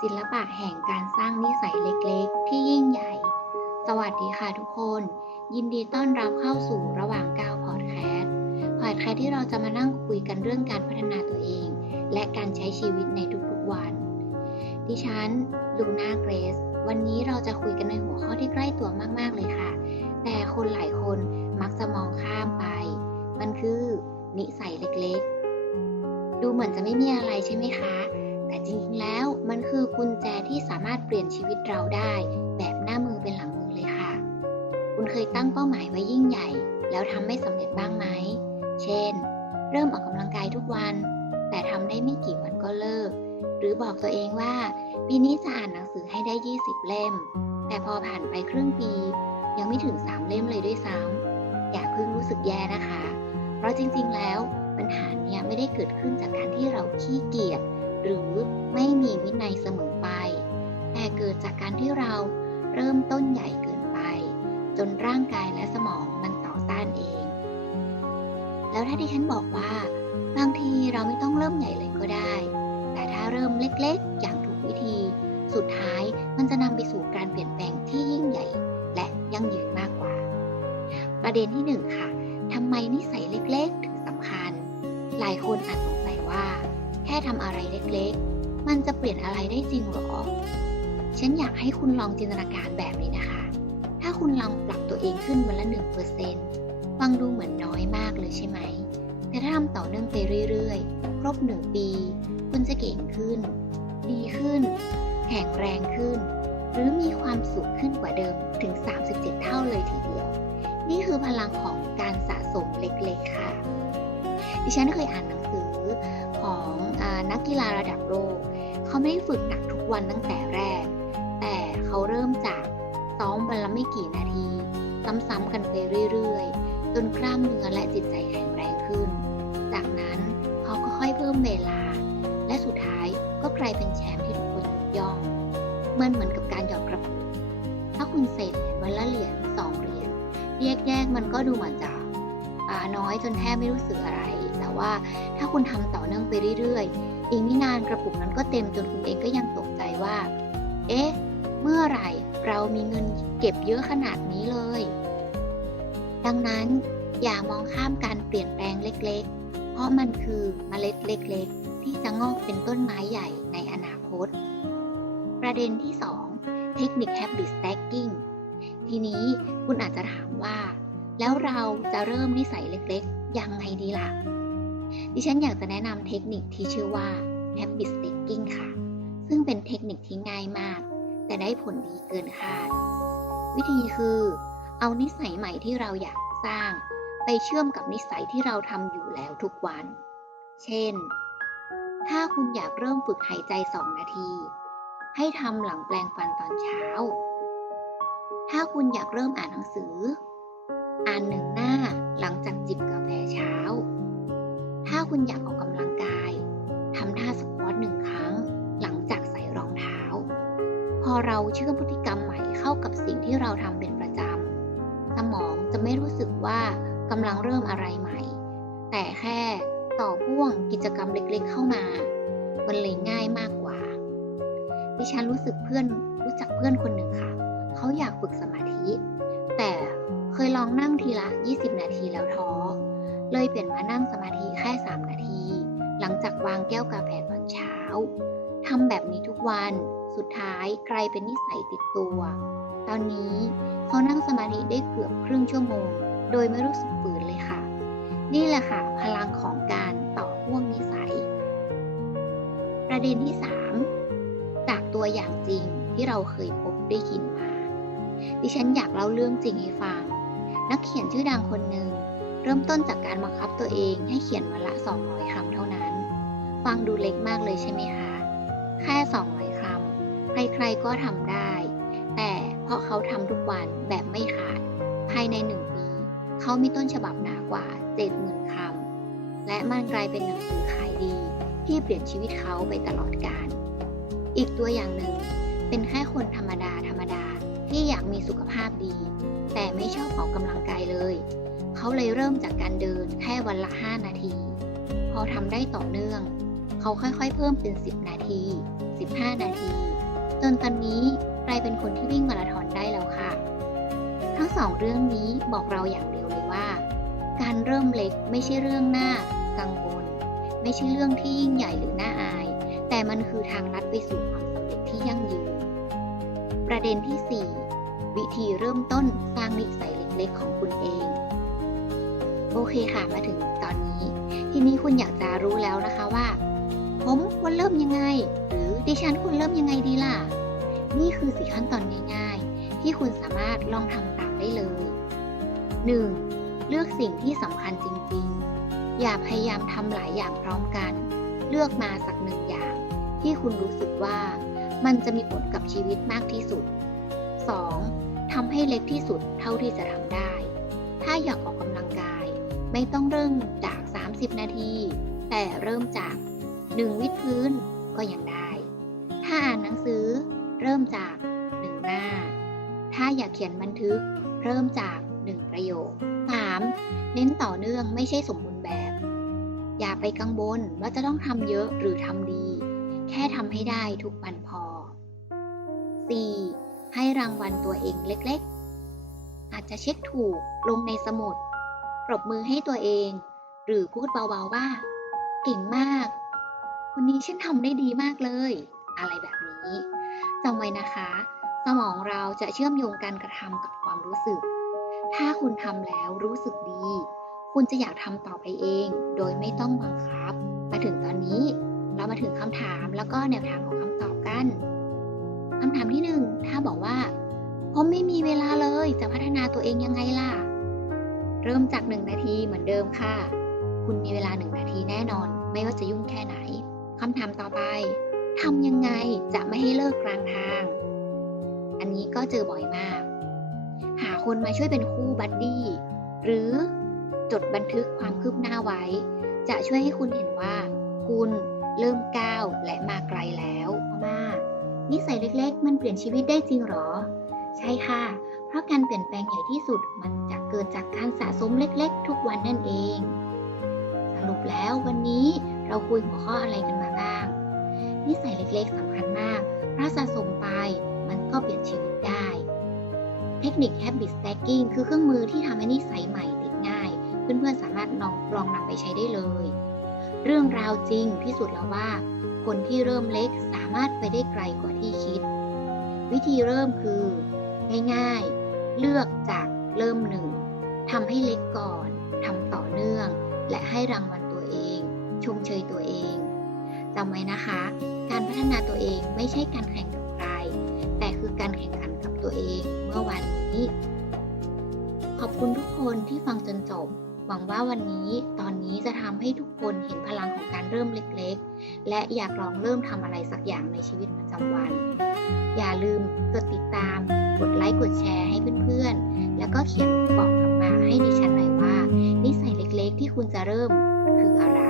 ศิลปะแห่งการสร้างนิสัยเล็กๆ ที่ยิ่งใหญ่ สวัสดีค่ะทุกคน ยินดีต้อนรับเข้าสู่ระหว่างก้าวพอดแคสต์พอดแคสต์ที่เราจะมานั่งคุยกันเรื่องการพัฒนาตัวเอง และการใช้ชีวิตในทุกๆวัน ดิฉันลูน่าเกรซวันนี้เราจะคุยกันในหัวข้อที่ใกล้ตัวมากๆเลยค่ะ แต่คนหลายคนมักจะมองข้ามไป มันคือ นิสัยเล็กๆ ดูเหมือนจะไม่มีอะไรใช่ไหมคะ กุญแจที่สามารถเปลี่ยนชีวิตเราได้ แบบหน้ามือเป็นหลังมือเลยค่ะ คุณเคยตั้งเป้าหมายไว้ยิ่งใหญ่ แล้วทำไม่สำเร็จบ้างไหม เช่น เริ่มออกกำลังกายทุกวัน แต่ทำได้ไม่กี่วันก็เลิก หรือบอกตัวเองว่า ปีนี้จะอ่านหนังสือให้ได้ 20 เล่ม แต่พอผ่านไปครึ่งปี ยังไม่ถึง 3 เล่มเลยด้วยซ้ำอย่าเพิ่งรู้สึกแย่นะคะ เพราะจริงๆแล้วปัญหาเนี้ยไม่ได้เกิดขึ้นจากการที่เราขี้เกียจ หรือไม่มีวินัยเสมอไป แต่เกิดจากการที่เราเริ่มต้นใหญ่เกินไป จนร่างกายและสมองมันต่อต้านเอง แล้วถ้าดิฉันบอกว่าบางทีเราไม่ต้องเริ่มใหญ่เลยก็ได้ แต่ถ้าเริ่มเล็กๆ อย่างถูกวิธี สุดท้ายมันจะนำไปสู่การเปลี่ยนแปลงที่ยิ่งใหญ่ และยั่งยืนมากกว่า ประเด็นที่หนึ่งค่ะทำไมนิสัยเล็กๆ ถึงสำคัญ หลายคนอาจสงสัยว่า ค่ทำอะไรเล็กๆ มันจะเปลี่ยนอะไรได้จริงหรอ ฉันอยากให้คุณลองจินตนาการแบบนี้นะคะ ถ้าคุณลองปรับตัวเองขึ้นวันละหนึ่งเปอร์เซ็นต์ฟังดูเหมือนน้อยมากเลยใช่ไหม แต่ถ้าทำต่อเนื่องไปเรื่อยๆ ครบหนึ่งปี คุณจะเก่งขึ้น ดีขึ้น แข็งแรงขึ้น หรือมีความสุขขึ้นกว่าเดิมถึง 37 เท่าเลยทีเดียว นี่คือพลังของการสะสมเล็กๆค่ะ ดิฉันเคยอ่านหนัง ของอนักกีฬาระดับโลก เขาไม่ได้ฝึกหนักทุกวันตั้งแต่แรก แต่เขาเริ่มจากซ้อมวันละไม่กี่นาที ซ้ำๆกันไปเรื่อยๆ จนกล้ามเนื้อและจิตใจแข็งแรงขึ้น จากนั้นเขาก็ค่อยเพิ่มเวลา และสุดท้ายก็กลายเป็นแชมป์ที่ทุกคนยกย่อง มันเหมือนกับการหยอดกระปุกถ้าคุณเศษเหรียญวันละเหรียญสองเหรียญแยกๆมันก็ดูเหมือนจะน้อยจนแทบไม่รู้สึกอะไร ว่าถ้าคุณทำต่อเนื่องไปเรื่อยๆ อีกไม่นานกระปุกนั้นก็เต็มจนคุณเองก็ยังตกใจว่า เอ๊ะ เมื่อไหร่เรามีเงินเก็บเยอะขนาดนี้เลย ดังนั้นอย่ามองข้ามการเปลี่ยนแปลงเล็กๆ เพราะมันคือเมล็ดเล็กๆ ที่จะงอกเป็นต้นไม้ใหญ่ในอนาคต ประเด็นที่ 2 เทคนิค habit stacking ทีนี้คุณอาจจะถามว่า แล้วเราจะเริ่มนิสัยเล็กๆ ยังไงดีล่ะ ดิฉันอยากจะแนะนำเทคนิคที่ชื่อว่า habit stacking ค่ะ ซึ่งเป็นเทคนิคที่ง่ายมาก แต่ได้ผลดีเกินคาด วิธีคือ เอานิสัยใหม่ที่เราอยากสร้าง ไปเชื่อมกับนิสัยที่เราทำอยู่แล้วทุกวัน เช่น ถ้าคุณอยากเริ่มฝึกหายใจ 2 นาที ให้ทำหลังแปลงฟันตอนเช้า ถ้าคุณอยากเริ่มอ่านหนังสือ อ่านหนึ่งหน้าหลังจากจิบกาแฟเช้า ถ้าคุณอยากออกกำลังกายทำท่าสควอตหนึ่งครั้ง หลังจากใส่รองเท้า พอเราเชื่อมพฤติกรรมใหม่เข้ากับสิ่งที่เราทำเป็นประจำสมองจะไม่รู้สึกว่ากำลังเริ่มอะไรใหม่ แต่แค่ต่อพ่วงกิจกรรมเล็กๆเข้ามามันเลยง่ายมากกว่า ดิฉันรู้สึกเพื่อนรู้จักเพื่อนคนหนึ่งค่ะ เขาอยากฝึกสมาธิ แต่เคยลองนั่งทีละ 20 นาทีแล้วท้อ เลยเปลี่ยนมานั่งสมาธิแค่ 3 นาที หลังจากวางแก้วกาแฟตอนเช้าทำแบบนี้ทุกวัน สุดท้ายกลายเป็นนิสัยติดตัว ตอนนี้เขานั่งสมาธิได้เกือบครึ่งชั่วโมง โดยไม่รู้สึกฝืนเลยค่ะ นี่แหละค่ะ พลังของการต่อพ่วงนิสัย ประเด็นที่ 3 จากตัวอย่างจริงที่เราเคยพบได้ยินมา ดิฉันอยากเล่าเรื่องจริงให้ฟัง นักเขียนชื่อดังคนหนึ่ง เริ่มต้นจากการบังคับตัวเองให้เขียนวันละ 200 คำเท่านั้น ฟังดูเล็กมากเลยใช่ไหมคะ แค่ 200 คำ ใครๆก็ทำได้ แต่เพราะเขาทำทุกวันแบบไม่ขาด ภายในหนึ่งปี เขามีต้นฉบับหนากว่า 70,000 คำ และมันกลายเป็นหนังสือขายดี ที่เปลี่ยนชีวิตเขาไปตลอดกาล อีกตัวอย่างหนึ่ง เป็นแค่คนธรรมดาธรรมดาที่อยากมีสุขภาพดี แต่ไม่ชอบออกกำลังกายเลย เขาเลยเริ่มจากการเดินแค่วันละ 5 นาที พอทำได้ต่อเนื่อง เขาค่อยๆ เพิ่มเป็น 10 นาที 15 นาที จนตอนนี้กลายเป็นคนที่วิ่งมาราธอนได้แล้วค่ะ ทั้งสองเรื่องนี้บอกเราอย่างเดียวเลยว่า การเริ่มเล็กไม่ใช่เรื่องหน่ากังวล ไม่ใช่เรื่องที่ยิ่งใหญ่หรือน่าอาย แต่มันคือทางลัดไปสู่ความสำเร็จที่ยั่งยืน ประเด็นที่ 4 วิธีเริ่มต้นสร้างนิสัยเล็กๆของคุณเอง โอเคค่ะมาถึงตอนนี้ ทีนี้คุณอยากจะรู้แล้วนะคะว่า ผมควรเริ่มยังไง หรือดิฉันควรเริ่มยังไงดีล่ะ นี่คือสี่ขั้นตอนง่าย ๆ ที่คุณสามารถลองทำตามได้เลย 1. เลือกสิ่งที่สำคัญจริงๆ อย่าพยายามทำหลายอย่างพร้อมกัน เลือกมาสักหนึ่งอย่าง ที่คุณรู้สึกว่ามันจะมีผลกับชีวิตมากที่สุด 2. ทำให้เล็กที่สุดเท่าที่จะทำได้ ถ้าอยากออกกำลังกาย ไม่ต้องเริ่มจาก 30 นาที แต่เริ่มจาก 1 วิดพื้นก็ยังได้ ถ้าอ่านหนังสือเริ่มจาก 1 หน้า ถ้าอยากเขียนบันทึก เริ่มจาก 1 ประโยค 3. เน้นต่อเนื่องไม่ใช่สมบูรณ์แบบ อย่าไปกังวลว่าจะต้องทำเยอะหรือทำดี แค่ทำให้ได้ทุกวันพอ 4. ให้รางวัลตัวเองเล็กๆ อาจจะเช็คถูกลงในสมุด รบมือให้ตัวเอง หรือพูดเบาๆว่า เก่งมาก วันนี้ฉันทำได้ดีมากเลย อะไรแบบนี้จำไว้นะคะ สมองเราจะเชื่อมโยงการกระทำกับความรู้สึก ถ้าคุณทำแล้วรู้สึกดี คุณจะอยากทำต่อไปเอง โดยไม่ต้องบังคับ มาถึงตอนนี้เรามาถึงคำถามแล้วก็แนวทางของคำตอบกันคำถามที่หนึ่งถ้าบอกว่าผมไม่มีเวลาเลยจะพัฒนาตัวเองยังไงล่ะ เริ่มจากหนึ่งนาทีเหมือนเดิมค่ะ คุณมีเวลาหนึ่งนาทีแน่นอน ไม่ว่าจะยุ่งแค่ไหนคำถามต่อไปทำยังไงจะไม่ให้เลิกกลางทาง อันนี้ก็เจอบ่อยมาก หาคนมาช่วยเป็นคู่บัดดี้ หรือจดบันทึกความคืบหน้าไว้ จะช่วยให้คุณเห็นว่า คุณเริ่มก้าวและมาไกลแล้วมากนิสัยเล็กๆ มันเปลี่ยนชีวิตได้จริงหรอ ใช่ค่ะ เพราะการเปลี่ยนแปลงใหญ่ที่สุดมันจะเกิดจากการสะสมเล็กๆ ทุกวันนั่นเอง สรุปแล้ววันนี้เราคุยหัวข้ออะไรกันมาบ้าง นิสัยเล็กๆสำคัญมากเพราะสะสมไปมันก็เปลี่ยนชีวิตได้ เทคนิค Habit Stacking คือเครื่องมือที่ทำให้นิสัยใหม่ติดง่าย เพื่อนๆสามารถลองลองนำไปใช้ได้เลย เรื่องราวจริงพิสูจน์แล้วว่า คนที่เริ่มเล็กสามารถไปได้ไกลกว่าที่คิด วิธีเริ่มคือ ง่ายๆ เลือกจากเริ่มหนึ่งทำให้เล็กก่อนทำต่อเนื่อง และให้รางวัลตัวเอง ชมเชยตัวเองจำไว้นะคะ การพัฒนาตัวเองไม่ใช่การแข่งกับใคร แต่คือการแข่งขันกับตัวเองเมื่อวันนี้ ขอบคุณทุกคนที่ฟังจนจบ หวังว่าวันนี้ตอนนี้จะทำให้ทุกคนเห็นพลังของการเริ่มเล็กๆ และอยากลองเริ่มทำอะไรสักอย่างในชีวิตประจำวัน อย่าลืมกดติดตาม กดไลค์ กดแชร์ พื่อนแล้วก็เขียนบอกกลับมาให้ดิฉันหน่อยว่า นิสัยเล็กๆ ที่คุณจะเริ่มคืออะไร